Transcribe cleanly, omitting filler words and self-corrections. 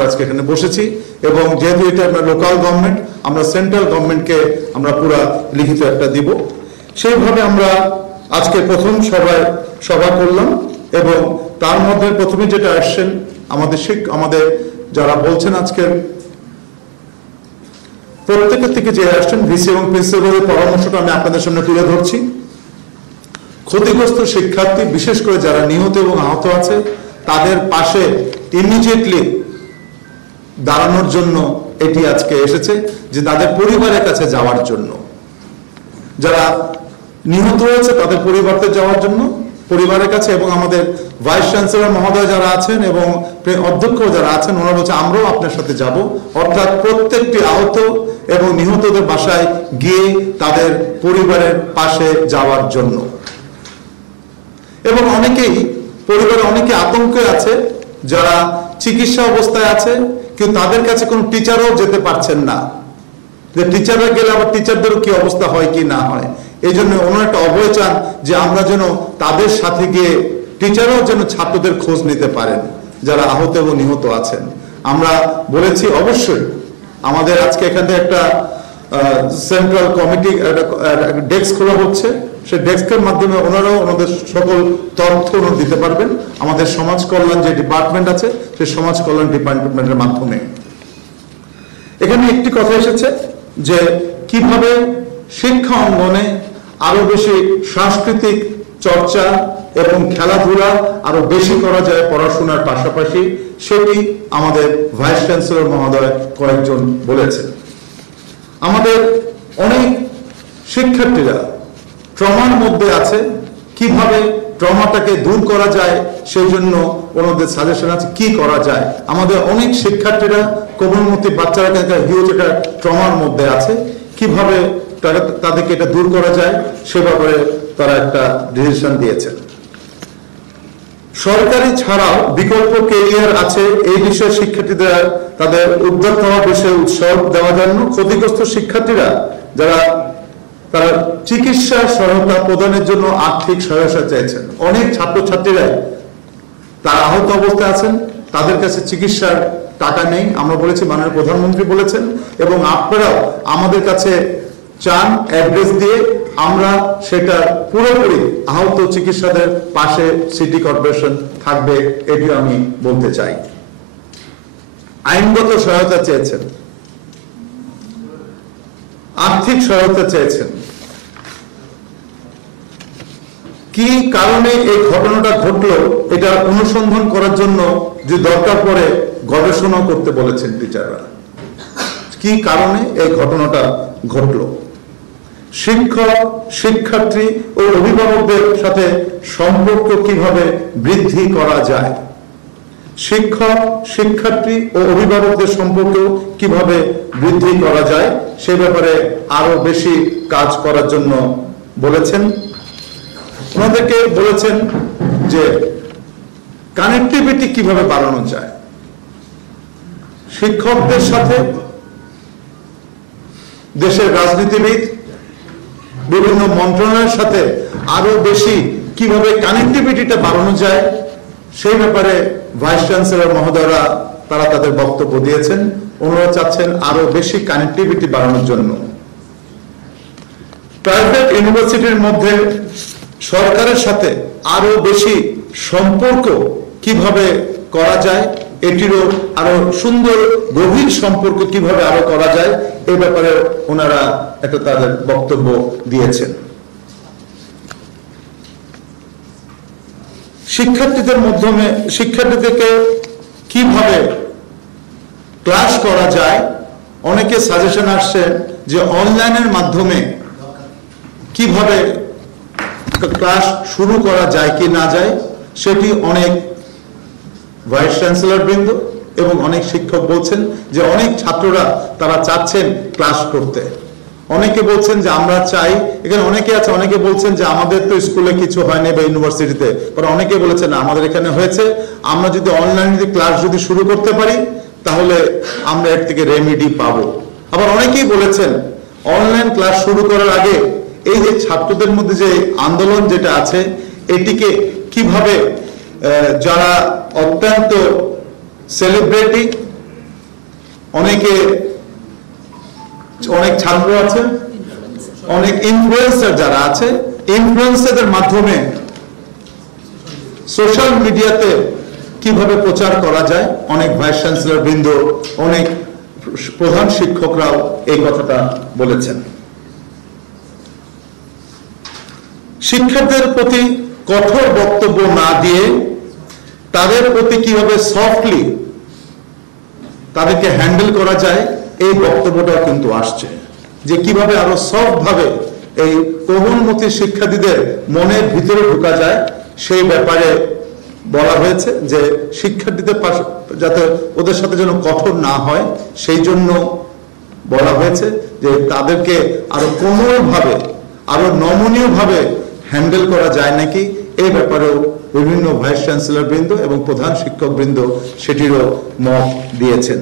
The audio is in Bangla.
আমরা আজকে এখানে বসেছি এবং যেহেতু এটা আমরা লোকাল গভর্নমেন্ট, আমরা সেন্ট্রাল গভর্নমেন্টকে আমরা পুরা লিখিত একটা দিব। সেইভাবে আমরা আজকে প্রথম সভা করলাম এবং তার মধ্যে প্রথমে যেটা আসছেন আমাদের যারা বলছেন আজকে প্রত্যেকের থেকে যে আসছেন ভিসি এবং প্রিন্সিপালের পরামর্শটা আমি আপনাদের সামনে তুলে ধরছি। ক্ষতিগ্রস্ত শিক্ষার্থী, বিশেষ করে যারা নিহত এবং আহত আছে, তাদের পাশে ইমিডিয়েটলি দাঁড়ানোর জন্য এটি আজকে এসেছে, যে তাদের পরিবারের কাছে যাওয়ার জন্য, যারা নিহত হয়েছে তাদের পরিবারকে যাওয়ার জন্য পরিবারের কাছে, এবং আমাদের ভাইস চ্যান্সেলর মহোদয় যারা আছেন এবং অধ্যক্ষ যারা আছেন ওনারা বলছে আমরাও আপনার সাথে যাব, অর্থাৎ প্রত্যেকটি আহত এবং নিহতদের বাসায় গিয়ে তাদের পরিবারের পাশে যাওয়ার জন্য। এবং পরিবারে অনেকে আতঙ্কে আছে, যারা চিকিৎসা অবস্থায় আছে, কিন্তু তাদের কাছে কোনো টিচারও যেতে পারছেন না, যে টিচাররা গেলে আবার টিচারদেরও কি অবস্থা হয় কি না হয়। এই জন্য ওনারা একটা অভয় চান যে আমরা যেন তাদের সাথে গিয়ে টিচারও যেন ছাত্রদের খোঁজ নিতে পারেন যারা আহত এবং নিহত আছেন। আমরা বলেছি অবশ্যই আমাদের আজকে এখানে একটা সেন্ট্রাল কমিটি ডেস্ক খোলা হচ্ছে, সেই ডেস্কের মাধ্যমে ওনারাও ওনাদের সকল তথ্য দিতে পারবেন আমাদের সমাজ কল্যাণ যে ডিপার্টমেন্ট আছে সেই সমাজ কল্যাণ ডিপার্টমেন্টের মাধ্যমে। এখানে একটি কথা এসেছে যে কিভাবে শিক্ষা অঙ্গনে আরো বেশি সাংস্কৃতিক চর্চা এবং খেলাধুলা আরো বেশি করা যায় পড়াশোনার পাশাপাশি, সেটি আমাদের ভাইস চ্যান্সেলর মহোদয় কয়েকজন বলেছেন। আমাদের অনেক শিক্ষার্থীরা ট্রমার মধ্যে আছে, কিভাবে ট্রমাটাকে দূর করা যায় সেই জন্য ওনাদের সাজেশন আছে কি করা যায়। আমাদের অনেক শিক্ষার্থীরা কোমলমতি বাচ্চারা হিউজ একটা ট্রমার মধ্যে আছে, কিভাবে তাদেরকে এটা দূর করা যায় সে ব্যাপারে তারা একটা ডিসিশন দিয়েছেন। সরকারি ছাড়াও বিকল্প কেরিয়ার আছে, এই বিষয়ে শিক্ষার্থীরা তাদের উদ্যোগ হওয়ার বিষয়ে উৎসাহ দেওয়ার জন্য ক্ষতিগ্রস্ত শিক্ষার্থীরা তারা চিকিৎসা সহায়তা প্রদানের জন্য আর্থিক সহায়তা চেয়েছেন। অনেক ছাত্রছাত্রীরাই তারা আহত অবস্থায় আছেন, তাদের কাছে চিকিৎসার টাকা নেই। আমরা বলেছি, মাননীয় প্রধানমন্ত্রী বলেছেন, এবং আপনারাও আমাদের কাছে চান অ্যাড্রেস দিয়ে আমরা সেটা পুরোপুরি আহত চিকিৎসাদের পাশে সিটি কর্পোরেশন থাকবে, এটি আমি বলতে চাই। আইনগত সহায়তা চেয়েছেন, আর্থিক সহায়তা চেয়েছেন। কি কারণে এই ঘটনাটা ঘটলো এটা অনুসন্ধান করার জন্য যে দরকার পড়ে গবেষণা করতে বলেছেন টিচাররা, কি কারণে এই ঘটনাটা ঘটলো। শিক্ষক, শিক্ষার্থী ও অভিভাবকদের সাথে সম্পর্ক কিভাবে বৃদ্ধি করা যায়, শিক্ষক, শিক্ষার্থী ও অভিভাবকদের সম্পর্ক কিভাবে বৃদ্ধি করা যায় সে ব্যাপারে আরো বেশি কাজ করার জন্য বলেছেন। ওনাদেরকে বলেছেন যে কানেক্টিভিটি কিভাবে বাড়ানো যায়, শিক্ষকদের সাথে দেশের রাজনীতিবিদ, বিভিন্ন মন্ত্রণালয়ের সাথে আরো বেশি কিভাবে কানেক্টিভিটিটা বাড়ানো যায় সেই ব্যাপারে ভাইস চ্যান্সেলর মহোদয়রা তারা তাদের বক্তব্য দিয়েছেন। ওনারা চাচ্ছেন আরো বেশি কানেক্টিভিটি বাড়ানোর জন্য। প্রাইভেট ইউনিভার্সিটির মধ্যে সরকারের সাথে আরো বেশি সম্পর্ক কিভাবে করা যায়, এটিরও আরো সুন্দর গভীর সম্পর্ক কিভাবে আরো করা যায় এই ব্যাপারে ওনারা একটা তাদের বক্তব্য দিয়েছেন। শিক্ষার্থীদেরকে কিভাবে ক্লাস করা যায়, অনেকে সাজেশন আসছে যে অনলাইনের মাধ্যমে কিভাবে ক্লাস শুরু করা যায় কি না যায়, সেটি অনেক ভাইস চ্যান্সেলর বৃন্দ এবং অনেক শিক্ষক বলছেন যে অনেক ছাত্ররা তারা চাচ্ছেন ক্লাস করতে। অনেকে বলছেন যে আমরা চাই, এখানে অনেকে আছে, অনেকে বলছেন যে আমাদের তো স্কুলে কিছু হয়নি বা ইউনিভার্সিটিতে, পরে অনেকে বলেছেন আমাদের এখানে হয়েছে, আমরা যদি অনলাইনে ক্লাস যদি শুরু করতে পারি তাহলে আমরা এর থেকে রেমেডি পাবো। আবার অনেকেই বলেছেন অনলাইন ক্লাস শুরু করার আগে এই যে ছাত্রদের মধ্যে যে আন্দোলন যেটা আছে এটিকে কিভাবে যারা অত্যন্ত সেলিব্রিটি অনেক ছাত্র আছে, অনেক ইনফ্লুয়েন্সার যারা আছে, ইনফ্লুয়েন্সারদের মাধ্যমে সোশ্যাল মিডিয়াতে কিভাবে প্রচার করা যায়, অনেক ভাইস চ্যান্সেলর বৃন্দ, অনেক প্রধান শিক্ষকরাও এই কথাটা বলেছেন। শিক্ষার্থীদের প্রতি কঠোর বক্তব্য না দিয়ে তাদের প্রতি কিভাবে সফটলি তাদেরকে হ্যান্ডেল করা যায়, এই বক্তব্যটাও কিন্তু আসছে, যে কিভাবে আরো সফট ভাবে এই কোমলমতি শিক্ষার্থীদের মনের ভিতরে ঢোকা যায়, সেই ব্যাপারে বলা হয়েছে যে শিক্ষার্থীদের যাতে ওদের সাথে যেন কঠোর না হয়, সেই জন্য বলা হয়েছে যে তাদেরকে আরো কোমলভাবে, আরো নমনীয় ভাবে হ্যান্ডেল করা যায় নাকি, এই ব্যাপারেও বিভিন্ন ভাইস চ্যান্সেলর বৃন্দ এবং প্রধান শিক্ষক বৃন্দ সেটিরও মত দিয়েছেন।